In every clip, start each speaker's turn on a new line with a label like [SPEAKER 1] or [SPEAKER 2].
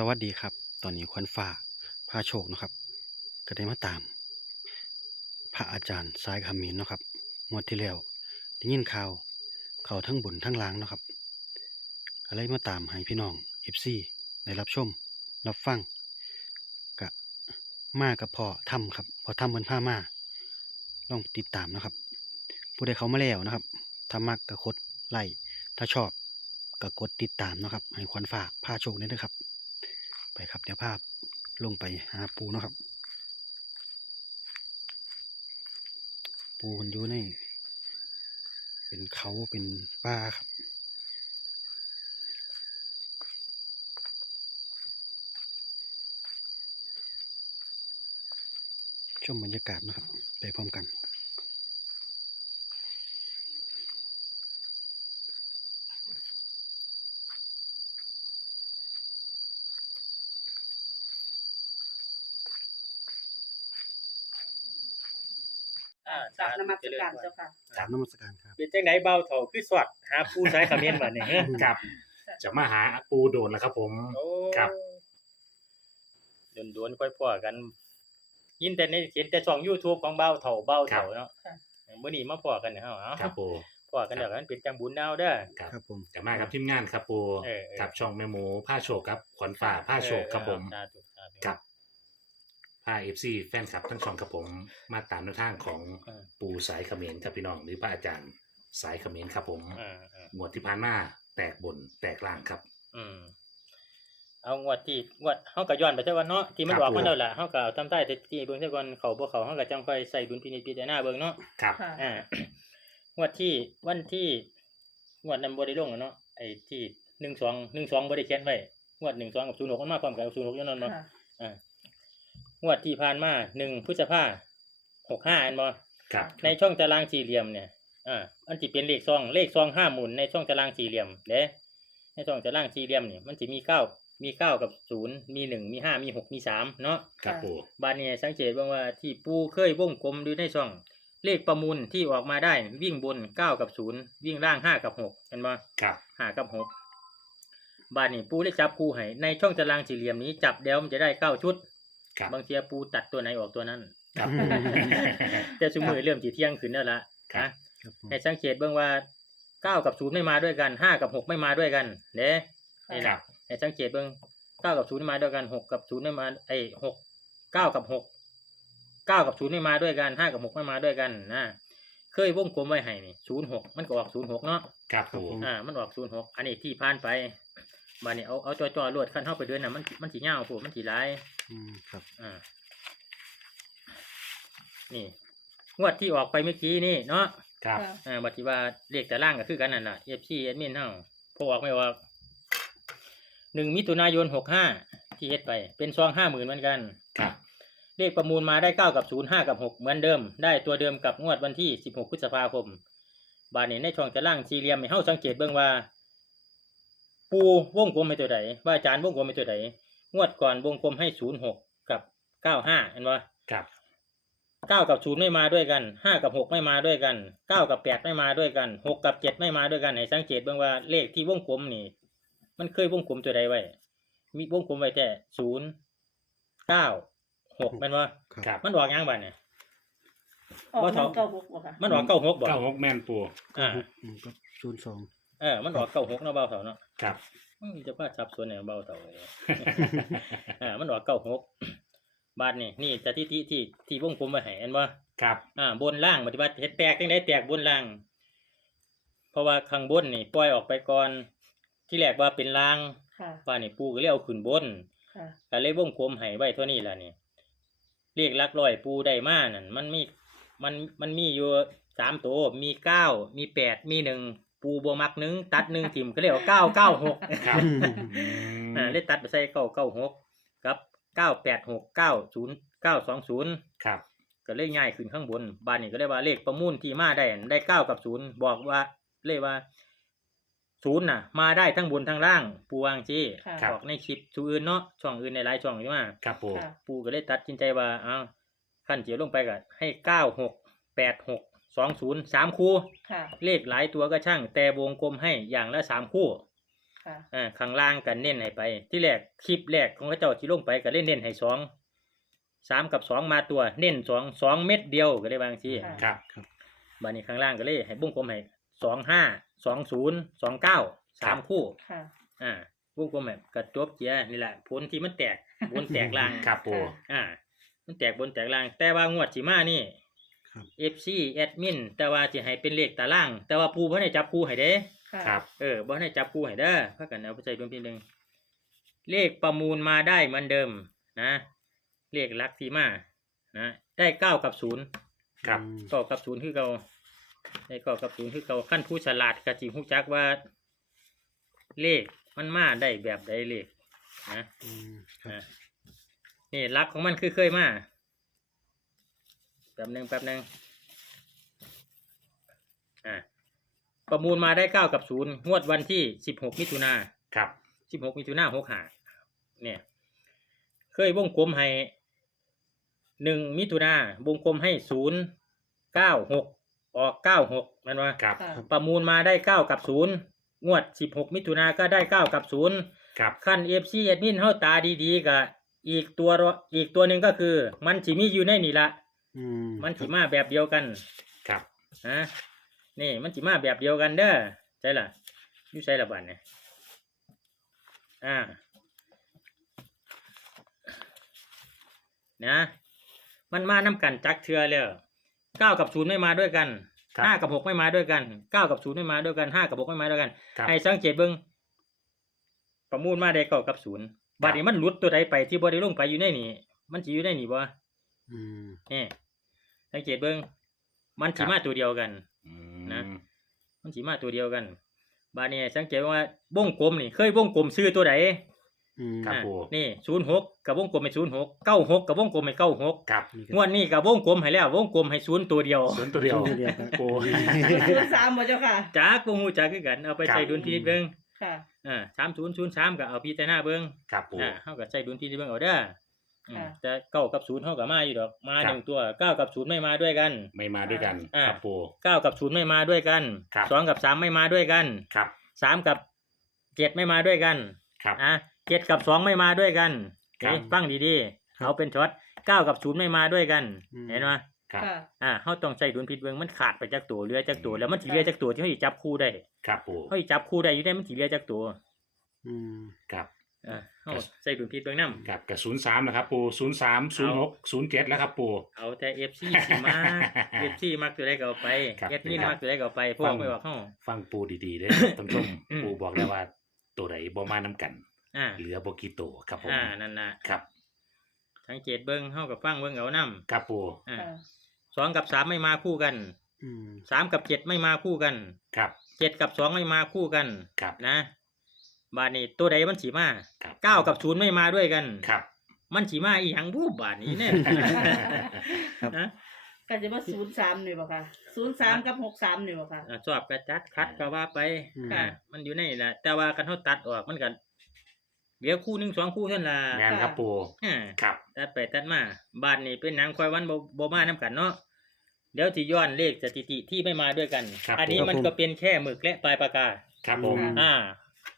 [SPEAKER 1] สวัสดีครับ ตอนนี้ควันฟ้าพาโชคนะครับ ก็ได้มาตาม พระอาจารย์สายคำมินนะครับงวดที่แล้วได้ยินข่าวเขาทั้งบนทั้งล่างนะครับก็เลยมาตามให้พี่น้องเอฟซีได้รับชม รับฟังกะมากับพอถ้ำครับ พอถ้ำมันผ้ามาลองติดตามนะครับ ผู้ใดเขามาแล้วนะครับถ้ามักกะกดไลค์ถ้าชอบก็กดติดตามนะครับ ให้ควันฝากพาโชคนี่ด้วยครับ ไปครับ เดี๋ยวภาพลงไปหาปูนะครับ ปูมันอยู่ในเป็นเขาเป็นป่าครับชมบรรยากาศนะครับ ไปพร้อมกัน
[SPEAKER 2] อ่าก
[SPEAKER 3] ราบนมัส การเจ้าค่ะ
[SPEAKER 1] ตามนมัสการครับ
[SPEAKER 2] เป็นจังไหนเบาเถาคือสวัดหาผู้ใช้คำเน้นบัดนี้เฮ้ย
[SPEAKER 4] ครับ จะมาหาปูโดนแล้วครับผม
[SPEAKER 2] โอ้
[SPEAKER 4] ครับ
[SPEAKER 2] โดนๆค่อยพ่อกัน ยินแต่ในเห็นแต่ช่อง YouTube ของเบาเถาเบาเถาเนาะ
[SPEAKER 3] ค่ะ
[SPEAKER 2] มื้อนี้มาพ่อกันเนาะเอา
[SPEAKER 4] ครับปู
[SPEAKER 2] พ่อกันแล้วกันเป็นจังบุญดาวเด้อ
[SPEAKER 4] ครับ
[SPEAKER 1] ครับผม
[SPEAKER 4] จะมาครับทีมงานครับปู
[SPEAKER 2] เออเออ
[SPEAKER 4] กับช่องแม่หมูผ้าโชคครับ ขวัญฝ่าผ้าโชคครับผม
[SPEAKER 2] สาธุสาธุ
[SPEAKER 4] กับ ผ้าเอฟซีแฟนคลับทั้งช่องครับผมมาตามแนวทางของ
[SPEAKER 2] เออ
[SPEAKER 4] ปูสายเขมรครับพี่น้องหรือพระอาจารย์สายเขมรครับผม
[SPEAKER 2] เออเออ
[SPEAKER 4] งวดที่ผ่านมาแตกบนแตกล่างครับ
[SPEAKER 2] อืมเอางวดที่งวดเฮาก็ย้อนไปเท่าวันเนาะที่มัน
[SPEAKER 4] ครับ
[SPEAKER 2] ออกมา
[SPEAKER 4] ผม
[SPEAKER 2] แล้วล่ะเฮาก็เอาทำใต้ที่เบิ่งซะก่อนเขาบ่เขาเฮาก็จังค่อยใส่ดุลพินิจพิจารณาเบิ่งเนาะ
[SPEAKER 4] ครับ
[SPEAKER 3] ค่ะ
[SPEAKER 2] อ่างวดที่วันที่งวดนั้นบ่ได้ลงอะเนาะไอ้ที่หนึ่งสองหนึ่งสองบ่ได้เขียนไว้งวดหนึ่งสองกับศูนย์หกมันมาพร้อมกันกับศูนย์หกอยู่นั่นเนาะ
[SPEAKER 3] ค่ะ
[SPEAKER 2] อ่า งวดที่ผ่านมาหนึ่งพฤษภาหกห้าอันบ่
[SPEAKER 4] ครับ
[SPEAKER 2] ในช่องตารางสี่เหลี่ยมเนี่ยอ่าอันที่เป็นเลขซองเลขซองห้าหมุนในช่องตารางสี่เหลี่ยมเด้ในช่องตารางสี่เหลี่ยมเนี่ยมันจะมีเก้ามีเก้ากับศูนย์มีหนึ่งมีห้ามีหกมีสามเนาะ
[SPEAKER 4] ครับปู
[SPEAKER 2] บานนี้สังเกตว่าว่าที่ปูเคยวงกลมดูในช่องเลขประมูลที่ออกมาได้วิ่งบนเก้ากับศูนย์วิ่งล่างห้ากับหกเห็นไหม
[SPEAKER 4] ครับ
[SPEAKER 2] ห้ากับหกบานนี้ปูได้จับคู่ให้ในช่องตารางสี่เหลี่ยมนี้จับแล้วมันจะได้เก้าชุด
[SPEAKER 4] ครับ
[SPEAKER 2] บางทีปูตัดตัวไหนออกตัวนั้น
[SPEAKER 4] ครับปู
[SPEAKER 2] แต่สมมือเริ่มจีเที่ยงขึ้นแล้วละ
[SPEAKER 4] ครับ
[SPEAKER 2] นะครับให้สังเกตเบื้องว่าเก้ากับศูนย์ไม่มาด้วยกันห้ากับหกไม่มาด้วยกันเด้นี่
[SPEAKER 4] ครั
[SPEAKER 2] นะ
[SPEAKER 4] บ
[SPEAKER 2] ให้สังเกตเบื้องเก้ากับศูนย์ไม่มาด้วยกันหกกับศูนย์ไม่มาไอ้หกเก้ากับหกเก้ากับศูนย์ไม่มาด้วยกันห้ากับหกไม่มาด้วยกันนะเคยวงกลมไว้ให้นี่ศูนย์หกมันก็ออกศูนย์หกเนาะ
[SPEAKER 4] ครับปู
[SPEAKER 2] อ่า มันออกศูนย์หก อันนี้ที่ผ่านไปมาเนี่ยเอาเอาจอจอรวดขั้นเข้าไปเดินน่ะมันมันสีเงาผูมันสีลาย
[SPEAKER 1] อืมครับ
[SPEAKER 2] อ่า นี่ งวดที่ออกไปเมื่อกี้นี่เนาะ
[SPEAKER 4] ครับ
[SPEAKER 3] ค่ะ
[SPEAKER 2] อ่าบัดที่ว่าเลขแต่ล่างก็คือกันนั่นแหละเอฟซีแอดมินเฮาพอออกไม่ออกหนึ่งมิถุนายนหกห้าที่เฮ็ดไป เป็นซองห้าหมื่นเหมือนกัน
[SPEAKER 4] ครับ
[SPEAKER 2] เลขประมูลมาได้เก้ากับศูนย์ห้ากับหกเหมือนเดิม ได้ตัวเดิมกับงวดวันที่สิบหกพฤษภาคม บาทนี้ในช่องแต่ล่างสี่เหลี่ยมให้เฮาสังเกตเบิ่งว่า ปูวงกลมให้ตัวใดว่าอาจารย์วงกลมให้ตัวใด งวดก่อนวงกลมให้ศูนย์หกกับเก้าห้าเห็นปะ
[SPEAKER 4] ครับ
[SPEAKER 2] เก้ากับศูนย์ไม่มาด้วยกันห้ากับหกไม่มาด้วยกันเก้ากับแปดไม่มาด้วยกันหกกับเจ็ดไม่มาด้วยกันให้สังเกตเบ้างว่าเลขที่วงกลมนี่ มันเคยวงกลมตัวใดไว้ มีวงกลมไว้แต่ศูนย์เก้าหกแม่นว่า
[SPEAKER 4] ครับ
[SPEAKER 2] มันออกยังบ้านเนี่ย
[SPEAKER 3] ออก
[SPEAKER 2] บ่
[SPEAKER 3] ห
[SPEAKER 2] เท่า
[SPEAKER 3] นึ่งเก้าหกบ่ค่ะ
[SPEAKER 2] มันออกเก้าหกบ่
[SPEAKER 4] เก้าหกแม่นปู
[SPEAKER 2] อ่า
[SPEAKER 1] อืมก็ศูนย์สอง
[SPEAKER 2] เออมันออกเก้าหกเนาะเบาเถาเนาะ
[SPEAKER 4] ครับ
[SPEAKER 2] อืมจะพาสับสนเนี่ยเบาเถาเลยอ่ามันออกเก้าหกบาทนี่นี่สถิติที่ที่วงกลมไว้ให้เห็นว่า
[SPEAKER 4] ครับ
[SPEAKER 2] อ่า บนล่างปฏิบัติเฮ็ดแตกจังไดแตกบนล่าง เพราะว่าข้างบนนี่ปล่อยออกไปก่อน ที่แรกว่าเป็นล่าง
[SPEAKER 3] ค่ะ
[SPEAKER 2] ว่านี่ปูก็เลยเอาขึ้นบน
[SPEAKER 3] ค่ะ
[SPEAKER 2] ก็เลยวงกลมให้ไว้เท่านี้ล่ะนี่เรียกหลักร้อยปูได้มานั่นมันมีมันมันมีอยู่สามตัวมีเก้ามีแปดมีหนึ่ง ปูบวมักหนึ่งตัดหนึ่งทิมก็เรียกว่าเก้าเก้าหก
[SPEAKER 4] ครับ
[SPEAKER 2] อ่าเลยตัดไปใส่เก้าเก้าหกกับเก้าแปดหกเก้าศูนย์เก้าสองศูนย์
[SPEAKER 4] ครับ
[SPEAKER 2] ก็เลยง่ายขึ้นข้างบนบ้านนี้ก็เรียกว่าเลขประมูลที่มาได้อันได้เก้ากับศูนย์บอกว่าเรียกว่าศูนย์น่ะ มาได้ทั้งบนทั้งล่าง ปูวางจี้
[SPEAKER 3] ค่ะ
[SPEAKER 4] ครับ
[SPEAKER 2] บอกในคลิปชูอื่นเนาะช่องอื่นในหลายช่องอยู่มา
[SPEAKER 4] ครับปู
[SPEAKER 3] ค่ะ
[SPEAKER 2] ปูก็เลยตัดสินใจว่าอ้าวขั้นเจียวลงไปก็ให้เก้าหกแปดหก สองศูนย์สามคู่
[SPEAKER 3] ค่ะ
[SPEAKER 2] เลขหลายตัวก็ช่าง แต่วงกลมให้อย่างละสามคู่
[SPEAKER 3] ค่ะ
[SPEAKER 2] อ่าข้างล่างกันเน้นให้ไป ที่แรกคลิปแรกของพระเจ้าที่ลงไปก็เล่นเน้นให้สองสามกับสองมาตัวเน้นสองสองเม็ดเดียวก็ได้บางที
[SPEAKER 3] ค่ะ
[SPEAKER 4] ครับ
[SPEAKER 2] บานนี้ข้างล่างก็เลยให้บุ้งกลมให้สองห้าสองศูนย์สองเก้าสามคู่
[SPEAKER 3] ค่ะ
[SPEAKER 2] อ่าบุ้งกลมแบบกระจบเจียนี่แหละผลที่มันแตกบนแตกล่าง
[SPEAKER 4] ครับปู
[SPEAKER 2] อ่า มันแตกบนแตกล่าง แต่ว่างวดสีมานี่
[SPEAKER 1] ครับ
[SPEAKER 2] FC แอดมินแต่ว่าจะให้เป็นเลขตาราง แต่ว่าปูเพิ่นให้จับคู่ให้เด้
[SPEAKER 3] ค่ะ
[SPEAKER 4] ครับ
[SPEAKER 2] เออบ่ให้จับคู่ให้เด้อพากันเอาไปใส่ดวงพินหนึ่งเลขประมูลมาได้เหมือนเดิมนะเลขหลักที่มานะได้เก้ากับศูนย์
[SPEAKER 4] ครับ
[SPEAKER 1] อืม
[SPEAKER 2] เก้ากับศูนย์คือเก่าได้เก้ากับศูนย์คือเก่าขั้นผู้ฉลาดกะจิฮู้จักว่า เลขมันมาได้แบบใดเลขนะ
[SPEAKER 1] อืมครับ
[SPEAKER 2] อะนี่หลักของมันคือเคยมาแป๊บหนึ่งแป๊บหนึ่งอะประมูลมาได้เก้ากับศูนย์งวดวันที่สิบหกมิถุนา
[SPEAKER 4] ครับ
[SPEAKER 2] สิบหกมิถุนาหกหาเนี่ย เคยวงกลมให้หนึ่งมิถุนาวงกลมให้ศูนย์เก้าหกออกเก้าหกมันว่า
[SPEAKER 4] ครับ
[SPEAKER 3] ค่ะ
[SPEAKER 2] ประมูลมาได้เก้ากับศูนย์งวดสิบหกมิถุนาก็ได้เก้ากับศูนย์
[SPEAKER 4] ครับ
[SPEAKER 2] ขั้นเอฟซีเอ็ดมินเฮาตาดีๆกับอีกตัวรอีกตัวหนึ่งก็คือ มันสิมีอยู่ในนี่ละ
[SPEAKER 1] อืม
[SPEAKER 2] มันสิมาแบบเดียวกัน
[SPEAKER 4] ครับ
[SPEAKER 2] นะนี่มันสิมาแบบเดียวกันเด้อใช่ล่ะอยู่ใช่ละบัดเนี่ยอ่านะมันมาน้กันจักเทือเลยเก้ากับศูนย์ไม่มาด้วยกัน
[SPEAKER 4] ครับ
[SPEAKER 2] ห้ากับหกไม่มาด้วยกันเก้ากับศูนย์ไม่มาด้วยกันห้ากับหกไม่มาด้วยกัน
[SPEAKER 4] ครับ
[SPEAKER 2] ให้สังเกตเบิ้งประมูลมาได้เก้ากับศูนย์บัดนี้มันหลุดตัวใดไปที่บ่ได้ลงไปอยู่ในนี่มันสิอยู่ในนี่บ่
[SPEAKER 1] อืม
[SPEAKER 2] นี่สังเกตเบิ้งมันสิ
[SPEAKER 4] ครับ
[SPEAKER 2] มาตัวเดียวกัน
[SPEAKER 4] อื
[SPEAKER 2] นะ
[SPEAKER 4] ม
[SPEAKER 2] มันสีมาตัวเดียวกัน บาดนี้สังเกตว่าวงกลมนี่เคยวงกลมซื้อตัวไหน
[SPEAKER 1] อืม
[SPEAKER 4] ครับ
[SPEAKER 2] อะ
[SPEAKER 4] ปู
[SPEAKER 2] นี่ศูนย์หกกับวงกลมให้ศูนย์หกเก้าหกกับวงกลมให้เก้าหก
[SPEAKER 4] ครับ
[SPEAKER 1] นี่ก็
[SPEAKER 2] งวดนี้กับวงกลมให้แล้ววงกลมให้ศูนย์ตัวเดียว
[SPEAKER 4] ศูนย์ตัวเดียว
[SPEAKER 1] ศูนย์ตัวเดียวครับ
[SPEAKER 4] ปู
[SPEAKER 3] ศูนย์สามบ่เจ้าค่ะ
[SPEAKER 2] จากบ่ฮู้จักคือกันเอาไป
[SPEAKER 4] ครับ
[SPEAKER 2] ใส่ดุลพินิจเบิ่ง
[SPEAKER 3] ค่ะ
[SPEAKER 2] อ่าสามศูนย์ศูนย์สามก็เอาพิจารณาเบิ่ง
[SPEAKER 4] ครับปู
[SPEAKER 2] อ่าเฮาก็ใส่ดุลพินิจเบิ่งเอาเด้ออืม
[SPEAKER 3] ค่ะ
[SPEAKER 2] แต่เก้ากับศูนย์เฮาก็มาอยู่ดอกมา
[SPEAKER 4] ครับ
[SPEAKER 2] หนึ่งตัวเก้ากับศูนย์ไม่มาด้วยกัน
[SPEAKER 4] ไม่มาด้วยกัน
[SPEAKER 2] อ่า
[SPEAKER 4] ครับปู
[SPEAKER 2] เก้ากับศูนย์ไม่มาด้วยกัน
[SPEAKER 4] ครับ
[SPEAKER 2] สองกับสามไม่มาด้วยกัน
[SPEAKER 4] ครับ
[SPEAKER 2] สามกับเจ็ดไม่มาด้วยกัน
[SPEAKER 4] ครับ
[SPEAKER 2] อะเจ็ดกับสองไม่มาด้วยกัน
[SPEAKER 4] ครับ
[SPEAKER 2] เอ๊ะฟังดีๆเอาเป็นช็อตเก้ากับศูนย์ไม่มาด้วยกัน
[SPEAKER 1] อืม
[SPEAKER 2] เห็นไหม
[SPEAKER 4] ครับ
[SPEAKER 3] ค่ะ
[SPEAKER 2] อ่าเขาต้องใช้ดุลพิษเบิงมันขาดไปจากตัวเรือจากตัวแล้วมันถีเรือจากตัวที่เขาสิจับคู่ได้
[SPEAKER 4] ครับปู
[SPEAKER 2] เขาสิจับคู่ได้อยู่ได้มันถีเรือจากตัว
[SPEAKER 1] อืม
[SPEAKER 4] ครับ
[SPEAKER 2] อ่าเขาใช้ดุลพิษเบิงน้
[SPEAKER 4] ครับกับศูนย์สามนะครับปูศูนย์สามศูนย์หกศูนย์เจ็ดแล้วครับปูำ
[SPEAKER 2] เอาแต่เอฟซีสิมาเอฟซีมักตัวใดก็เอาไป
[SPEAKER 4] ครับ
[SPEAKER 2] เอฟนี่
[SPEAKER 4] ครับ
[SPEAKER 2] มักตัวใดก็เอาไปพว
[SPEAKER 4] ฟั
[SPEAKER 2] ก
[SPEAKER 4] ง
[SPEAKER 2] ไม่บอกเขา
[SPEAKER 4] ฟังปูดีๆเด้อท่านผู้ชม
[SPEAKER 2] อืม
[SPEAKER 4] ปูบอกแล้วว่า ตัวไหนบ่มาน้ำกัน
[SPEAKER 2] อ่า
[SPEAKER 4] เหลือบ่กี่ตัวครับผม
[SPEAKER 2] อ่านั่นน่ะ
[SPEAKER 4] ครับ
[SPEAKER 2] สังเกตเบิงเขากับฟังเบิงเอาน้
[SPEAKER 4] ครับปูำ
[SPEAKER 2] อ่า
[SPEAKER 3] ค่ะ
[SPEAKER 2] สองกับสามไม่มาคู่กัน
[SPEAKER 1] อืม
[SPEAKER 2] สามกับเจ็ดไม่มาคู่กัน
[SPEAKER 4] ครับ
[SPEAKER 2] เจ็ดกับสองไม่มาคู่กัน
[SPEAKER 4] ครับ
[SPEAKER 2] นะ บาทนี้ตัวใดมันสีมา
[SPEAKER 4] ครับ
[SPEAKER 2] เก้ากับศูนย์ไม่มาด้วยกัน
[SPEAKER 4] ครับ
[SPEAKER 2] มันสีมาอีหยังบูบบาทนี้เนี่ยนะ
[SPEAKER 3] ก็จะว่าศูนย์สามนี่บ่ค่ะศูนย์สามกับหกสามนี่บ่ค่ะ
[SPEAKER 2] อ่าชอบกระจัดคัดก็ว่าไป
[SPEAKER 1] อืม
[SPEAKER 2] อ่ามันอยู่ในนี่แหละแต่ว่ากันเขาตัดออกมันกันเหลือคู่หนึ่งสองคู่เท่านั้นล่ะ
[SPEAKER 4] งานครับปู
[SPEAKER 2] อ่า
[SPEAKER 4] ครับ
[SPEAKER 2] ตัดไปตัดมาบาทนี้เป็นหนังควายวันโบโบมาน้กันเนาะเดี๋ยวที่ย้อนเลขสถิติที่ไม่มาด้วยกัน
[SPEAKER 4] ครับ
[SPEAKER 2] อันนี้
[SPEAKER 4] ผม
[SPEAKER 2] มันก็เป็นแค่หมึกและปลายปากกา
[SPEAKER 4] ครับผม
[SPEAKER 3] ค่ะ
[SPEAKER 2] อ่า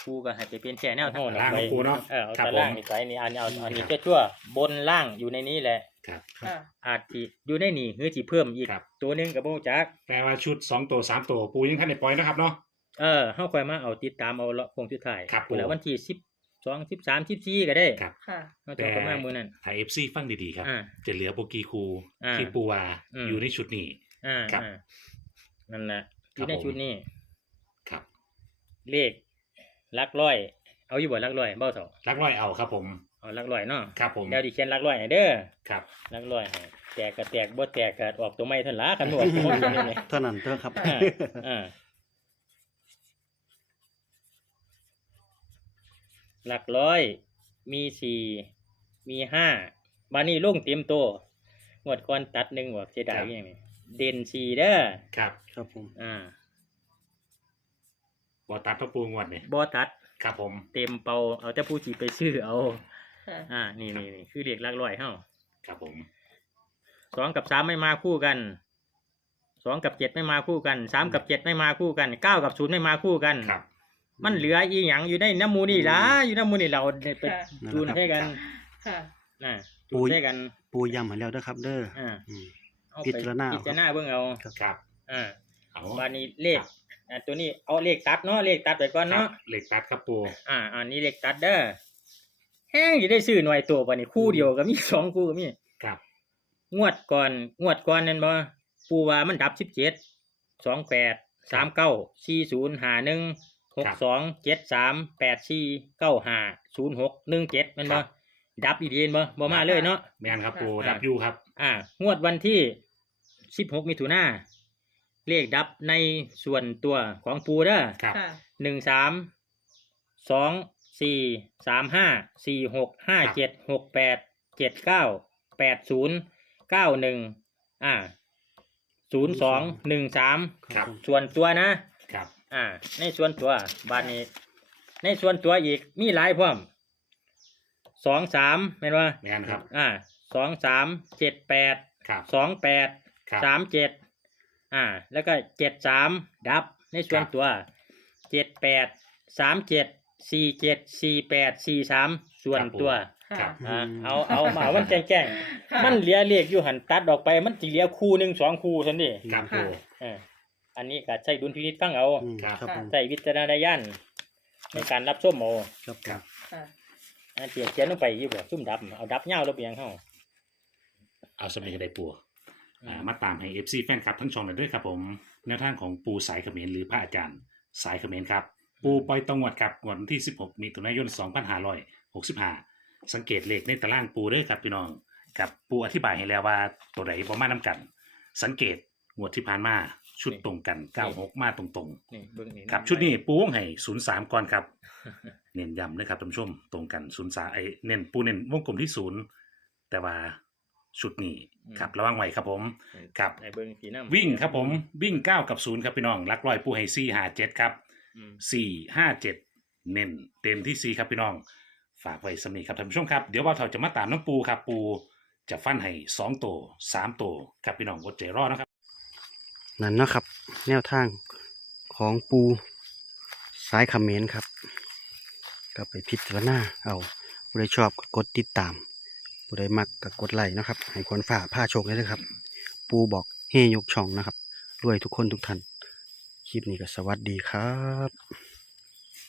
[SPEAKER 2] ครูก็ให้ไปเป็นแชร์แนวทาง
[SPEAKER 4] ล่างของครูเนาะ
[SPEAKER 2] เออเอา
[SPEAKER 4] ครับ
[SPEAKER 2] ตาราง
[SPEAKER 4] ผม
[SPEAKER 2] นี่ไปนี่อันเอาอันนี้ชั่วๆบนล่างอยู่ในนี้แหละ
[SPEAKER 4] ครับ
[SPEAKER 3] ค่ะ
[SPEAKER 2] อาจสิอยู่ในนี่หรือสิเพิ่มอีก
[SPEAKER 4] ครับ
[SPEAKER 2] ตัวหนึงกับโบจัก
[SPEAKER 4] แปลว่าชุดสองตัวสามตัวปูยังท่านได้ปล่อยนะครับเนาะ
[SPEAKER 2] เออเฮาค่อยมาเอาติดตามเอาละคงสุดท้าย
[SPEAKER 4] ครับ
[SPEAKER 2] พุ่นละ
[SPEAKER 4] ผม
[SPEAKER 2] วันที่12 13 14ก็ได้
[SPEAKER 4] ครับ
[SPEAKER 3] ค่ะ
[SPEAKER 2] เฮาจะเอามามื้อนั้น
[SPEAKER 4] ถ้าเอฟซีฟังดีๆครับ
[SPEAKER 2] อ่า
[SPEAKER 4] จะเหลือโปรกีคู
[SPEAKER 2] อ่า
[SPEAKER 4] ที่ปูวา
[SPEAKER 2] อืม
[SPEAKER 4] อยู่ในชุดนี้
[SPEAKER 2] อ่า
[SPEAKER 4] ครับ
[SPEAKER 2] อ่านั่นแหละอ
[SPEAKER 4] ครับ
[SPEAKER 2] ยู่ใน
[SPEAKER 4] ผม
[SPEAKER 2] ชุดนี้
[SPEAKER 4] ครับ
[SPEAKER 2] เลขห ลักร้อย เอาอยู่บ่หลักร้อยเบ้าเถา
[SPEAKER 4] รักร้อยเอาครับ ผม
[SPEAKER 2] เอาหลักร้อยเนาะ
[SPEAKER 4] ครับผม
[SPEAKER 2] เดี๋ยวดิเขียนหลักร้อยให้เด้อ
[SPEAKER 4] ครับ
[SPEAKER 2] หลักร้อยให้แตกก็แตกบ่แตกก็ออกตัวใหม่เท่านั้นล่ะคันบ่ออกตัวใหม่ตัวนี้
[SPEAKER 1] เท่านั้นเท่าครับ
[SPEAKER 2] อ่าอ่าหลักร้อย มีสี่มีห้าบานี่ลงเต็มโตวงวดก่อนตัดหนึ่งบอกเสียดายอย่างนี้เด่นสี่เด้อ
[SPEAKER 4] ครับ
[SPEAKER 1] ครับผม
[SPEAKER 2] อ่า
[SPEAKER 4] บอตัดพระปูงวดเนี่ย
[SPEAKER 2] บอตัด
[SPEAKER 4] ครับผม
[SPEAKER 2] เต็มเป่าเอาแต่ผู้จีไปซื้อเอา
[SPEAKER 3] ค่ะ
[SPEAKER 2] อ่า นี่นี่นี่คือเรียกหลักร้อยเฮ้า
[SPEAKER 4] ครับผม
[SPEAKER 2] สองกับสามไม่มาคู่กันสองกับเจ็ดไม่มาคู่กันสามกับเจ็ดไม่มาคู่กันเก้ากับศูนย์ไม่มาคู่กัน
[SPEAKER 4] ครับ
[SPEAKER 2] มันเหลืออีหยังอยู่ในน้ำมูนี่ล่ะอยู่น้ำมูนี่เราได้ไป
[SPEAKER 3] ค่ะ
[SPEAKER 2] จูนให้กัน
[SPEAKER 3] ค่ะ
[SPEAKER 2] นะจูนให้กัน
[SPEAKER 1] ปูย้ำมาแล้วเด้อครับ เด้อ
[SPEAKER 2] อ่า
[SPEAKER 1] อืม
[SPEAKER 2] เอา
[SPEAKER 1] พิ
[SPEAKER 2] ไป
[SPEAKER 1] จารณาเอา
[SPEAKER 2] พิจารณาเบิ่งเอา
[SPEAKER 4] ครับ
[SPEAKER 2] อ่า
[SPEAKER 4] เอา
[SPEAKER 2] บานนี้เลข อ่าตัวนี้เอาเลขตัดเนาะเลขตัดไปก่อน
[SPEAKER 4] ครั
[SPEAKER 2] เนาะ
[SPEAKER 4] บเหล็กตัดครับปู
[SPEAKER 2] อ่าอันนี้เลขตัดเด้อแห้งสิได้ซื้อหน่วยตัวบานนี้คู่เดียวก็มี สองคู่ก็มี
[SPEAKER 4] ครับ
[SPEAKER 2] งวดก่อนงวดก่อนนั่นบ่ปูว่ามันดับสิบเจ็ดสองแปดสามเก้าสี่ศูนย์หาหนึ่งหกสองเจ็ดสามแปดสี่เก้าห้าศูนย์หกหนึ่งเจ็ดแมันบ่ดับอีเดียนบ่บ่มาเลยเนาะ
[SPEAKER 4] แมนครับปู
[SPEAKER 2] อ่า
[SPEAKER 4] ดับยูครับ
[SPEAKER 2] อ่างวดวันที่สิบหกมิถุนา เลขดับในส่วนตัวของปูเด้อ
[SPEAKER 4] ครับ
[SPEAKER 3] ค่ะ
[SPEAKER 2] หนึ่งสามสองสี่สามห้าสี่หกห้าเจ็ดหกแปดเจ็ดเก้าแปดศูนย์เก้าหนึ่งอ่าศูนย์สองหนึ่งสาม
[SPEAKER 4] ครับ
[SPEAKER 2] ส่วนตัวนะ
[SPEAKER 4] ครับ
[SPEAKER 2] อ่า ในส่วนตัวบานนี้ ในส่วนตัวอีกมีหลายพร้อมสองสามเห็นว่า
[SPEAKER 4] แมนครับ
[SPEAKER 2] อ่าสองสามเจ็ดแปด
[SPEAKER 4] ครับ
[SPEAKER 2] สองแปด
[SPEAKER 4] ครับ
[SPEAKER 2] สามเจ็ด อ่า แล้วก็เจ็ดสามดับในส่วน
[SPEAKER 4] ครับ
[SPEAKER 2] ตัวเจ็ดแปดสามเจ็ดสี่เจ็ดสี่แปดสี่สามส่วนตัว
[SPEAKER 3] ค่ะ
[SPEAKER 4] ครับ
[SPEAKER 2] อ่าเอาเอามาเอามันแกล้ง
[SPEAKER 3] ค่ะ
[SPEAKER 2] ๆมันเหลือเลขอยู่หันตัดออกไปมันสิเหลือคู่หนึ่งสองคู่สันดิ
[SPEAKER 4] ครับปู
[SPEAKER 2] เอออันนี้ก็ใช้ดุลพินิจฟังเอา
[SPEAKER 1] อืม
[SPEAKER 4] ครับ
[SPEAKER 1] ครับผม
[SPEAKER 2] ใช้วิจารณญาณในการรับชมเอา
[SPEAKER 1] ครับ
[SPEAKER 4] ครับ
[SPEAKER 3] ค่ะ
[SPEAKER 2] อันเจียเขียนลงไปอยี่บ่ซุ่มดับ เอาดับเงาแล้วเบียงเฮา
[SPEAKER 4] เอาสมัยได้ปู อ่ามาตามให้ FC แฟนคลับทั้งช่องเลยด้วยครับผมแนวทางของปูสายเขมรหรือพระอาจารย์ สายเขมรครับ ปูปล่อยตองวดครับงวดวันที่ 16มีตุนายน 2565 สังเกตเลขในตารางปูเด้วยครับพี่น้องกับปูอธิบายให้แล้วว่าตัวไหนประมาณน้ำกัน สังเกตงวดที่ผ่านมาชุดตรงกัน 96 มาตรง
[SPEAKER 2] นี่เบิ่งนี่
[SPEAKER 4] ๆครับชุดนี้ปูวงให้03ก่อนครับ เน้นย้ำเลยครับท่านผู้ชมตรงกัน0 3ไอเน้นปูเน้นวงกลมที่ศูนย์แต่ว่า ชุดนี้ครับระวังไว้ครับผมครับ
[SPEAKER 2] ไอ้เบิ่งสีน้ำ
[SPEAKER 4] วิ่งครับผมวิ่ง9กับ0ครับพี่น้องลักลอยปูให้4 5 7ครับ
[SPEAKER 2] อืม
[SPEAKER 4] สี่ห้าเจ็ดเน้นเต็มที่สี่ครับพี่น้อง ฝากไว้สำนีครับท่านผู้ชมครับ เดี๋ยวว่าเราจะมาตามน้องปูครับ ปูจะฟันให้สองตัวสามตัวครับพี่น้องอดใจรอนะครับ
[SPEAKER 1] นั่นเนาะครับ แนวทางของปูสายคอมเขมนต์ครับ ก็ไปพิจารณาเอาผู้ใดชอบก็กดติดตาม ผู้ใดมักก็กดไลค์นะครับ ให้คนฝ่าผ้าโชคได้เลยครับ ปูบอกเฮยกช่องนะครับรวยทุกคนทุกท่าน คลิปนี้ก็สวัสดีครับ